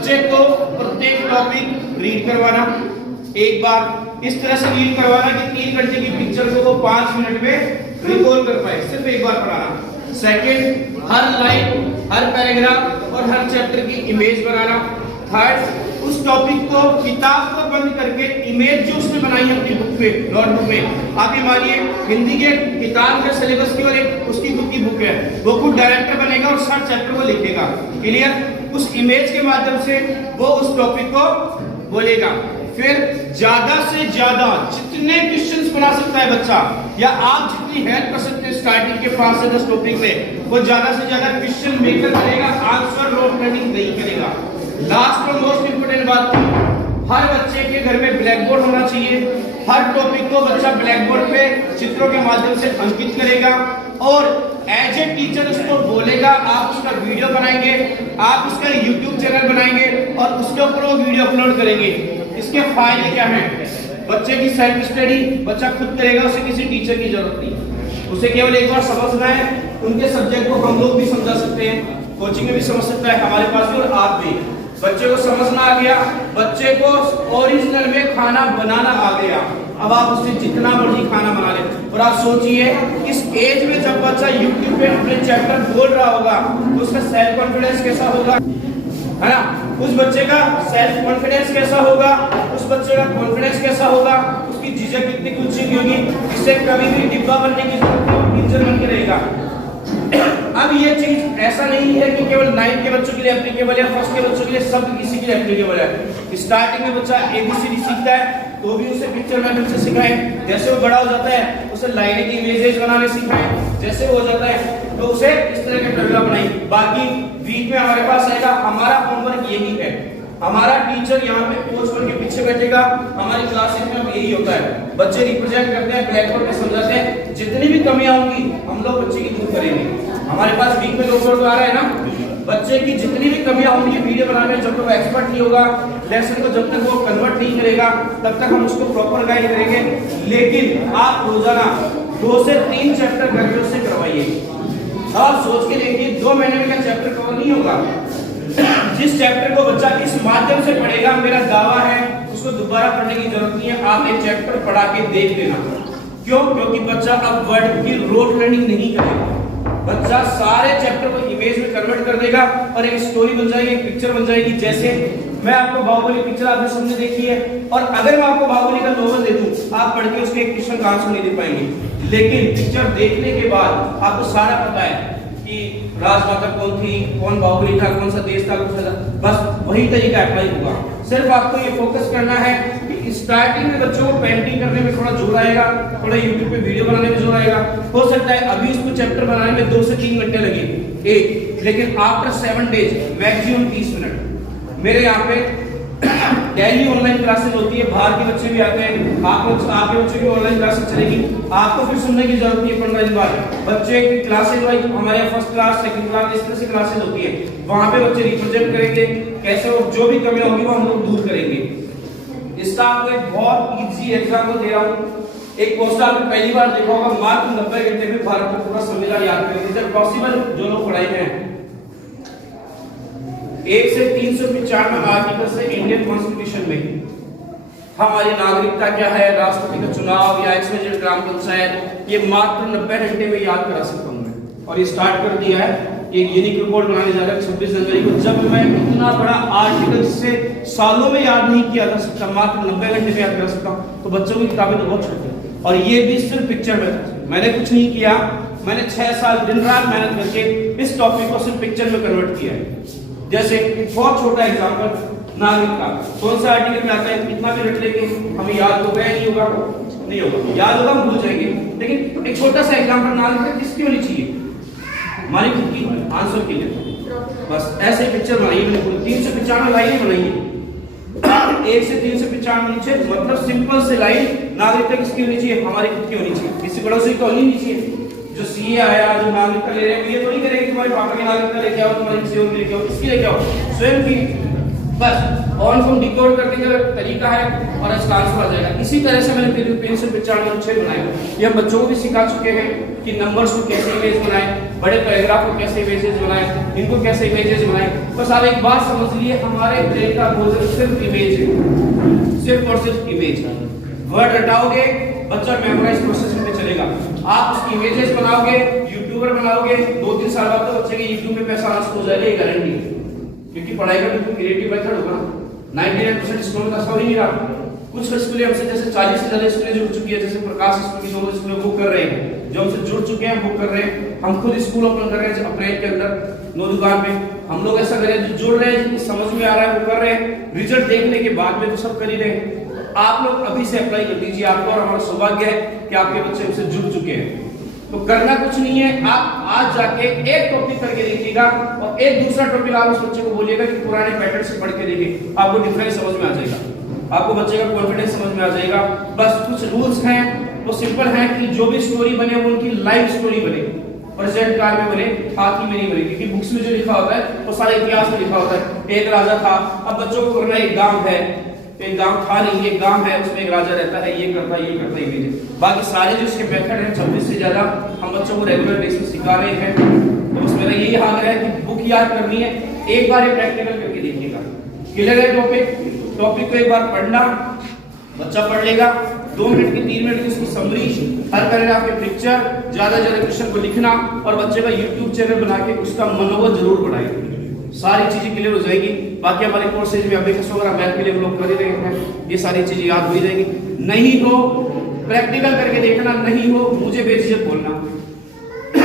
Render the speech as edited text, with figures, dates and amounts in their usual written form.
बच्चे को प्रत्येक टॉपिक रीड करवाना, एक बार इस तरह से रीड करवाना कि 3 घंटे की पिक्चर को वो 5 मिनट में रिकॉल कर पाए, सिर्फ एक बार पढ़ाना। सेकंड, हर लाइन, हर पैराग्राफ और हर चैप्टर की इमेज बनाना। थर्ड, उस टॉपिक को किताब को बंद करके इमेज जो उसने बनाई है अपनी बुक पे, नोटबुक में, आप ये मानिए हिंदी के किताब के सिलेबस की और एक उसकी खुद की बुक है, वो खुद डायरेक्टर बनेगा और 60 चैप्टर को लिखेगा। क्लियर? उस इमेज के माध्यम से वो उस टॉपिक को बोलेगा। फिर ज्यादा से ज्यादा जितने क्वेश्चंस बना सकता है बच्चा, या आप जितनी हेल्प कर सकते हैं स्टार्टिंग के 5 से 10 टॉपिक में, वो ज्यादा से ज्यादा क्वेश्चन मेकर करेगा, आंसर नोट लर्निंग नहीं करेगा। लास्ट और मोस्ट इंपोर्टेंट बात, हर बच्चे के घर में ब्लैक बोर्ड होना चाहिए। हर टॉपिक को बच्चा ब्लैक बोर्ड पे चित्रों के माध्यम से अंकित करेगा और एज ए टीचर उसको बोलेगा, आप उसका वीडियो बनाएंगे, आप उसका यूट्यूब चैनल बनाएंगे और उसके ऊपर वो वीडियो अपलोड करेंगे। इसके फायदे क्या हैं? बच्चे की सेल्फ स्टडी बच्चा खुद करेगा, उसे किसी टीचर की जरूरत नहीं, उसे केवल एक बार समझना है। उनके सब्जेक्ट को हम लोग भी समझा सकते हैं, कोचिंग में भी समझ सकता है, हमारे पास भी और आप भी। बच्चे को समझना आ गया, बच्चे को ओरिजिनल में खाना बनाना आ गया, अब आप उससे जितना मर्जी खाना बना ले। और आप सोचिए इस एज में जब बच्चा यूट्यूब पे अपने चैप्टर बोल रहा होगा तो उसका सेल्फ कॉन्फिडेंस कैसा होगा, है ना? उस बच्चे का सेल्फ कॉन्फिडेंस कैसा होगा, उस बच्चे का कॉन्फिडेंस कैसा होगा, उसकी झिझक कितनी कुछ नहीं होगी, इससे कभी भी डिब्बा बनने की जरूरत नहीं, टीचर बन के रहेगा। अब ये चीज ऐसा नहीं है कि केवल 9 के बच्चों के लिए एप्लीकेबल है, फर्स्ट के बच्चों के लिए, सब किसी के लिए एप्लीकेबल है। स्टार्टिंग में बच्चा ABCD सीखता है तो भी उसे पिक्चर मेथड से सिखाएं, जैसे वो बड़ा हो जाता है उसे लाइनें की इमेजेस बनाने सिखाएं, जैसे वो हो जाता है तो उसे इस तरह के टैबला बनाएं। बाकी वीक में हमारे पास आएगा, हमारा होमवर्क यही है, हमारा टीचर यहाँ पे कोच बन के पीछे बैठेगा, हमारी क्लासेस में यही होता है, बच्चे रिप्रेजेंट करते हैं, ब्लैक बोर्ड पे समझाते हैं, जितनी भी कमियां होंगी हम लोग बच्चे की दूर करेंगे। हमारे पास वीक में 2 तो आ रहा है ना, बच्चे की जितनी भी कमियां होंगी वीडियो बनाने में, जब तक वो एक्सपर्ट नहीं होगा लेसन को, जब तक वो कन्वर्ट नहीं करेगा तब तक हम उसको प्रॉपर गाइड करेंगे। लेकिन आप रोजाना 2 से 3 चैप्टर घर में उससे करवाइए। आप सोच के देखिए 2 महीने में क्या चैप्टर कवर नहीं होगा? जिस चैप्टर को बच्चा इस माध्यम से पढ़ेगा, मेरा दावा है उसको दोबारा पढ़ने की जरूरत नहीं है, आप एक चैप्टर पढ़ा के देख लेना। क्यों? क्योंकि बच्चा अब वर्ड की रोड लर्निंग नहीं करेगा, बच्चा सारे चैप्टर को इमेज में कन्वर्ट कर देगा और एक स्टोरी बन जाएगी, एक पिक्चर बन जाएगी। जैसे मैं आपको बाहुबली पिक्चर आपने सबने देखी है, और अगर मैं आपको बाहुबली का नोवेल दे दूं, आप पढ़ के उसके एक क्वेश्चन का आंसर नहीं दे पाएंगे। लेकिन पिक्चर देखने के बाद आपको सारा पता है कि राजमाता कौन थी, कौन बाहुबली था, कौन सा देश था, कौन सा, बस वही तरीका अप्लाई होगा। सिर्फ आपको ये फोकस करना है कि स्टार्टिंग में बच्चों को पेंटिंग करने में थोड़ा जोर आएगा, थोड़ा यूट्यूब पे वीडियो बनाने में जोर आएगा, हो सकता है अभी उसको चैप्टर बनाने में 2 से 3 घंटे लगे एक, लेकिन आफ्टर 7 डेज मैक्सिमम 30 मिनट। मेरे यहाँ पे डेली ऑनलाइन क्लासेस होती है, बाहर के बच्चे भी आते हैं, आपके बच्चों की ऑनलाइन क्लासेस चलेगी, आपको फिर सुनने की जरूरत नहीं है 15 दिन बाद। बच्चे की क्लासेस वाइज हमारे यहाँ फर्स्ट क्लास, सेकंड क्लास, इस तरह से क्लासेस होती है, वहां पे बच्चे रिप्रेजेंट करेंगे, कैसे वो जो भी कमी होगी वो हम लोग दूर करेंगे। इसका आपको एक बहुत इजी एग्जांपल दे रहा हूँ। एक क्वेश्चन आपने पहली बार देखा होगा, मात्र 90 घंटे में भारत का पूरा संविधान याद करेंगे, इज इट पॉसिबल? जो लोग पढ़ाई में हैं 1 से 395 आर्टिकल से इंडियन कॉन्स्टिट्यूशन में हमारी नागरिकता क्या है, राष्ट्रपति का चुनाव या एक्समेजर ग्राम पंचायत, ये मात्र 90 घंटे में याद करा सकता हूं मैं। और ये स्टार्ट कर दिया है, एक यूनिक रिपोर्ट बनाने जा रहा है 26 जनवरी को, जब मैं इतना बड़ा आर्टिकल जिसे सालों में याद नहीं किया जा सकता मात्र 90 घंटे में याद कर सकता हूं। तो बच्चों की किताबें तो बहुत छोटी हैं, और ये भी सिर्फ पिक्चर में। मैंने कुछ नहीं किया, मैंने 6 साल दिन रात मेहनत करके इस टॉपिक को सिर्फ पिक्चर में कन्वर्ट किया है। जैसे एक बहुत छोटा एग्जांपल, नागरिकता कौन सा आर्टिकल में आता है, कितना भी रट लेंगे हमें याद होगा या नहीं होगा? नहीं होगा, याद होगा हम भूल जाएंगे। लेकिन एक छोटा सा एग्जांपल, नागरिकता किसकी होनी चाहिए? हमारी खुद की, आंसर के लिए। बस ऐसे पिक्चर बनाइए, मैंने 395 लाइनें बनाई है, 1 से 395 नीचे, मतलब सिंपल से लाइन, नागरिकता किसकी होनी चाहिए? हमारी खुद की होनी चाहिए, किसी पड़ोसी की होनी नहीं चाहिए। जो सीए आया, जो नागरिकता ले रहे हैं, ये तो नहीं करेंगे तुम्हारे पापा की नागरिकता लेके आओ, तुम्हारी किसी और की लेके आओ, किसकी लेके आओ? स्वयं की। बस ऑन फॉर्म डिकोड करने का तरीका है और इसका आंसर आ जाएगा। इसी तरह से मैंने 395 बनाए, ये हम बच्चों को भी सिखा चुके हैं। कि नंबर्स को कैसे इमेज बनाए, बड़े पैराग्राफ को कैसे इमेजेस बनाए, इनको कैसे इमेजेस बनाए। बस आप एक बात समझ लीजिए, हमारे ब्रेन का भोजन सिर्फ इमेज है, सिर्फ और सिर्फ इमेज। वर्ड रटाओगे, बच्चा मेमोराइज प्रोसेसिंग में चलेगा। आप उसकी इमेजेस बनाओगे, यूट्यूबर बनाओगे, 2-3 साल बाद तो बच्चे के यूट्यूब में पैसा आना शुरू हो जाएगा, ये गारंटी है। क्योंकि पढ़ाई का बिल्कुल क्रिएटिव मेथड होगा ना। 99% स्कूलों में ऐसा हो ही नहीं रहा। कुछ स्कूलें हमसे जैसे 40 से ज्यादा स्कूलें जुड़ चुकी है, जैसे प्रकाश स्कूल की 2 स्कूलें बुक कर रहे हैं, जो हमसे जुड़ चुके हैं बुक कर रहे हैं। हम खुद स्कूल ओपन कर रहे हैं अप्रैल के अंदर 9 दुकान पे। हम लोग ऐसा करें, जो जुड़ रहे हैं, जिनको समझ में आ रहा है वो कर रहे हैं। रिजल्ट देखने के बाद में तो सब कर ही रहे हैं। आप लोग अभी से अप्लाई कर दीजिए, आपका और हमारा सौभाग्य है कि आपके बच्चे हमसे जुड़ चुके हैं। तो करना कुछ नहीं है, आप आज जाके एक टॉपिक करके देखिएगा और एक दूसरा टॉपिक आप उस बच्चे को बोलिएगा कि पुराने पैटर्न से पढ़ के देखिए, आपको डिफरेंस समझ में आ जाएगा, आपको बच्चे का कॉन्फिडेंस समझ में आ जाएगा। बस कुछ रूल्स हैं, वो सिंपल हैं कि जो भी स्टोरी बने वो उनकी लाइफ स्टोरी बने, प्रेजेंट काल में बने, हाथ ही में नहीं बने। क्योंकि बुक्स में जो लिखा होता है वो सारे इतिहास में लिखा होता है। एक राजा था, अब बच्चों को करना एक गांव है, एक गांव था नहीं, एक गांव है, उसमें एक राजा रहता है, ये करता है। बाकी सारे जो इसके मेथड हैं 26 से ज्यादा हम बच्चों को रेगुलर बेसिस में सिखा रहे हैं। तो बस मेरा यही आग्रह है कि बुक याद करनी है, एक बार ये प्रैक्टिकल करके देखिएगा। क्लियर है टॉपिक को एक बार पढ़ना, बच्चा पढ़ लेगा, 2 मिनट की 3 मिनट की उसकी समरी, हर पैराग्राफ के पिक्चर, ज्यादा क्वेश्चन को लिखना और बच्चे का यूट्यूब चैनल बना के उसका मनोबल जरूर बढ़ाएगा। सारी चीजें क्लियर हो जाएगी। बाकी हमारे कोर्सेज में अबेकस वगैरह मैथ के लिए हम लोग कर ही रहे हैं, ये सारी चीजें याद हो ही जाएगी। नहीं हो प्रैक्टिकल करके देखना, नहीं हो मुझे बेझिझक बोलना।